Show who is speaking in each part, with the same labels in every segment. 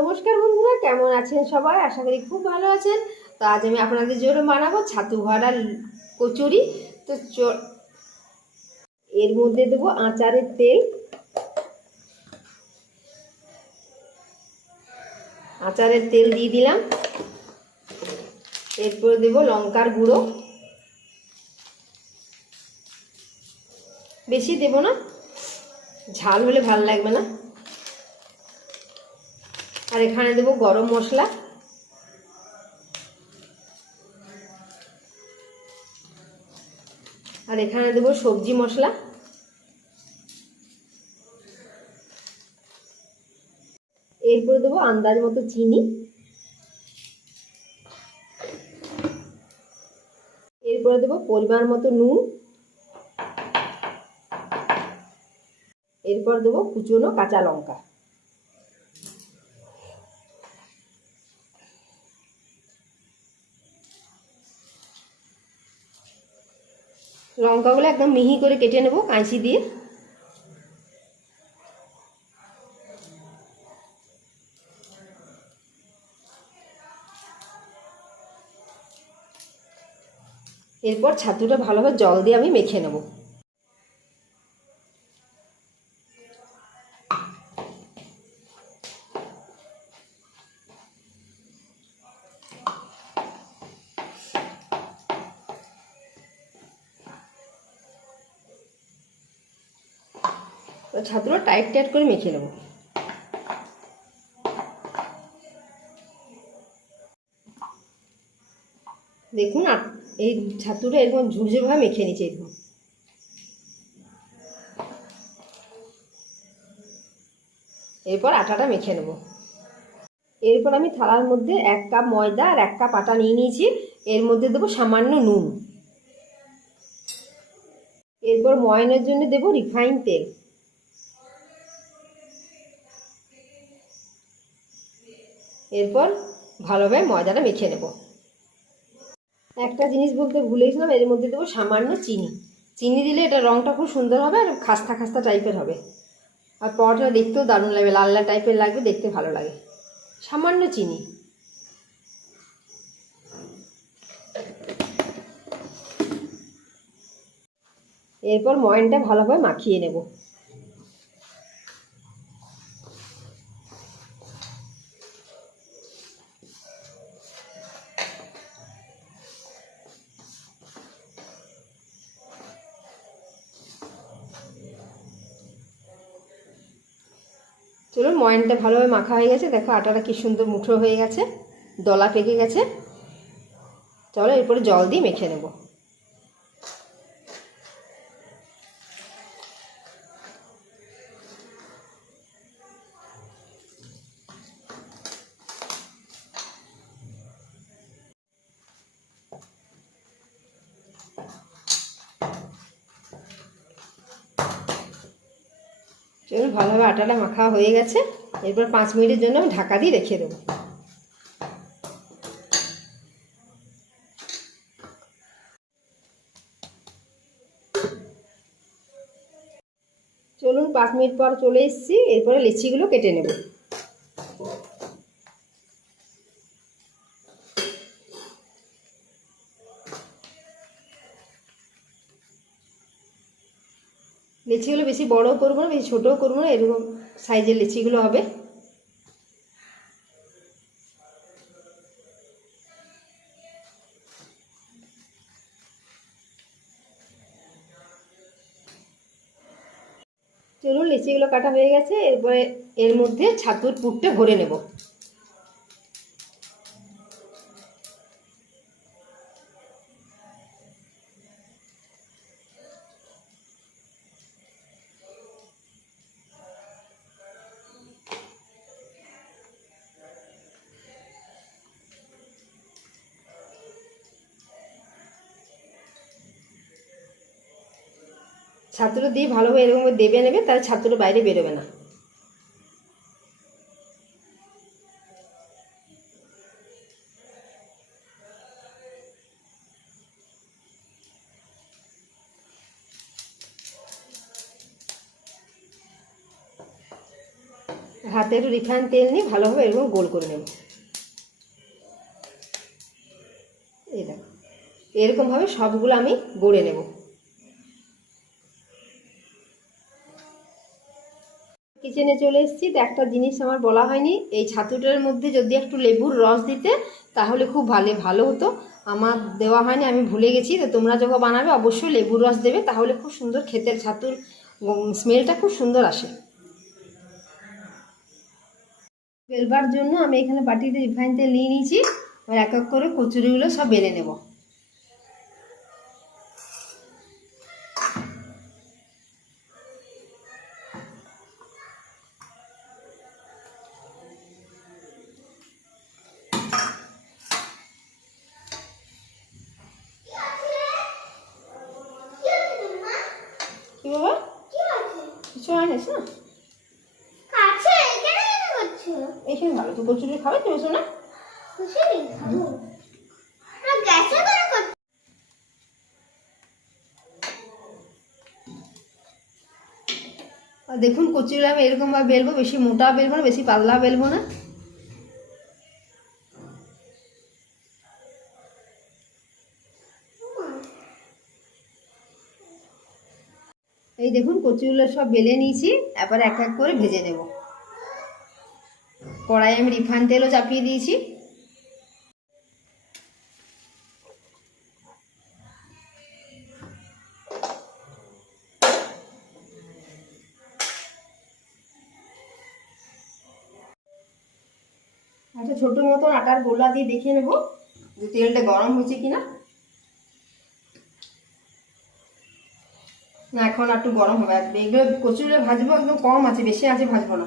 Speaker 1: নমস্কার বন্ধুরা, কেমন আছেন সবাই? আশা করি খুব ভালো আছেন। তো আজ আমি আপনাদের জন্য বানাবো ছাতু ভরা কচুরি। তো এর মধ্যে দেবো আচারের তেল। আচারের তেল দিয়ে দিলাম। এরপরে দেবো লঙ্কার গুঁড়ো। বেশি দেবো না, ঝাল হলে ভালো লাগবে না। আর এখানে দেবো গরম মশলা। আর এখানে দেবো সবজি মশলা। এরপরে দেবো আন্দাজ মতো চিনি। এরপরে দেবো পরিমাণ মতো নুন। এরপর দেবো কুচনো কাঁচা লঙ্কা। লঙ্কাগুলো একদম মিহি করে কেটে নেব, কাঁচি দিয়ে। এরপর ছাতুটা ভালোভাবে জল দিয়ে আমি মেখে নেব। ছাতুটা টাইট টাইট করে মেখে নেব। দেখুন এই ছাতুটা এরকম ঝুরঝুরভাবে মেখে নিচ্ছে এরকম। এরপর আটাটা মেখে নেব। এরপর আমি থালার মধ্যে এক কাপ ময়দা আর এক কাপ আটা নিয়ে নিয়েছি। এর মধ্যে দেবো সামান্য নুন। এরপর ময়নের জন্য দেবো রিফাইন তেল। এরপর ভালোভাবে ময়দাটা মেখে নেব। একটা জিনিস বলতে ভুলেছিলাম এর মধ্যে দেবো সামান্য চিনি। চিনি দিলে এটা রঙটা খুব সুন্দর হবে আর খাস্তা খাস্তা টাইপের হবে। আর পরোটা দেখতেও দারুণ লাগবে, লাল লাল টাইপের লাগবে, দেখতে ভালো লাগে। সামান্য চিনি। এরপর ময়নটা ভালোভাবে মাখিয়ে নেব। চলুন, ময়নটা ভালোভাবে মাখা হয়ে গেছে। দেখো, আটাটা কি সুন্দর মুঠো হয়ে গেছে, দলা পেকে গেছে। চলো, এরপরে জল দিয়ে মেখে নেব। চলুন ভালোভাবে আটাটা মাখা হয়ে গেছে। এরপর পাঁচ মিনিটের জন্য আমি ঢাকা দিয়ে রেখে দেবো। চলুন পাঁচ মিনিট পর চলে এসেছি, এরপরে লিচিগুলো কেটে নেব। লিচিগুলো বেশি বড়ও করব না, বেশি ছোটও করব না, এরকম সাইজের লিচিগুলো হবে। চলুন, লিচিগুলো কাটা হয়ে গেছে, এরপরে এর মধ্যে ছাতুর পুরটা ভরে নেব। ছাত্র দিয়ে ভালোভাবে এরকম করে দেবে নেবে, তাহলে ছাত্র বাইরে বেরোবে না। হাতে একটু রিফাইন তেল নিয়ে ভালোভাবে এরকম গোল করে নেব। দেখো, এরকমভাবে সবগুলো আমি গড়ে নেব। কিচেনে চলে এসেছি। তো একটা জিনিস আমার বলা হয়নি। এই ছাতুটার মধ্যে যদি একটু লেবুর রস দিতে, তাহলে খুব ভালো ভালো হতো। আমার দেওয়া হয়নি, আমি ভুলে গেছি। তো তোমরা যখন বানাবে, অবশ্যই লেবুর রস দেবে। তাহলে খুব সুন্দর ক্ষেতের ছাতুর স্মেলটা খুব সুন্দর আসে। বেলবার জন্য আমি এখানে বাটিতে রিফাইন তেল নিয়ে নিয়েছি। আর এক এক করে কচুরিগুলো সব বেলে নেব কি বাবা না
Speaker 2: কাছে এখানে কেন করছ?
Speaker 1: এইখানে ভালো তো কচুরি খাবে তুমি শোনা
Speaker 2: খুশি খাব। না গ্যাসে করে করছ
Speaker 1: আর দেখুন কচুরি আমি এরকমভাবে বেলবো বেশি মোটা বেলবো না বেশি পাতলা বেলবো না। এই দেখুন, কচুগুলো সব বেলে নিয়েছি এবার এক এক করে ভেজে নেব। কড়াই আমি রিফাইন তেলও চাপিয়ে দিয়েছি। একটা ছোট মতন আটার গোলা দিয়ে দেখে নেব যে তেলটা গরম হয়েছে কিনা। না, এখন একটু গরম হবে। এগুলো কচুরি ভাজবো? একদম কম আছে, বেশি আছে ভাজবো না।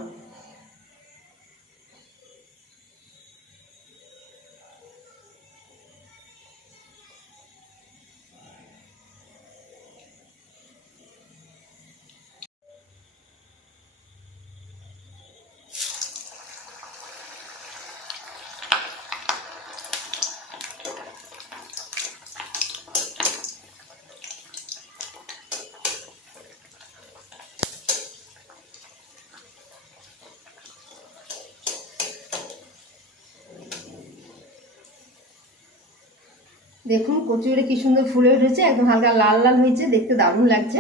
Speaker 1: দেখুন কচুরি কি সুন্দর ফুলে উঠেছে একদম হালকা লাল লাল হয়েছে দেখতে দারুণ লাগছে।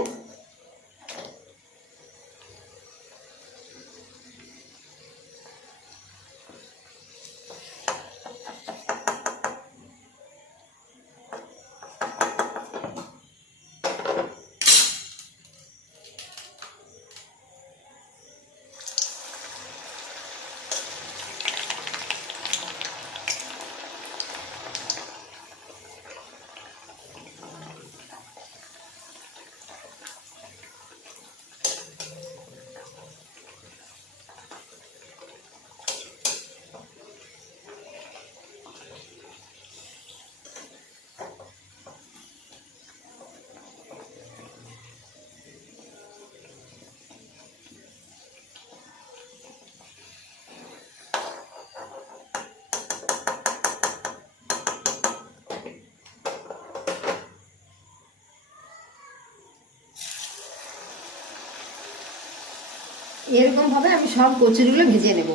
Speaker 1: এরকম ভাবে আমি সব কচুরিগুলো ভেজে নেব।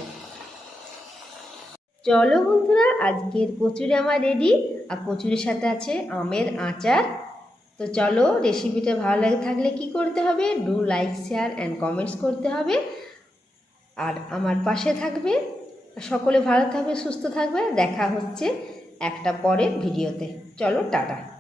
Speaker 1: চলো বন্ধুরা, আজকের কচুরি আমার রেডি আর কচুরির সাথে আছে আমের আচার। তো চলো রেসিপিটা ভালো লাগে থাকলে কি করতে হবে? Do like share and comments করতে হবে। আর আমার পাশে থাকবে। সকলে ভালো থাকবে, সুস্থ থাকবে। দেখা হচ্ছে একটা পরের ভিডিওতে চলো, টাটা।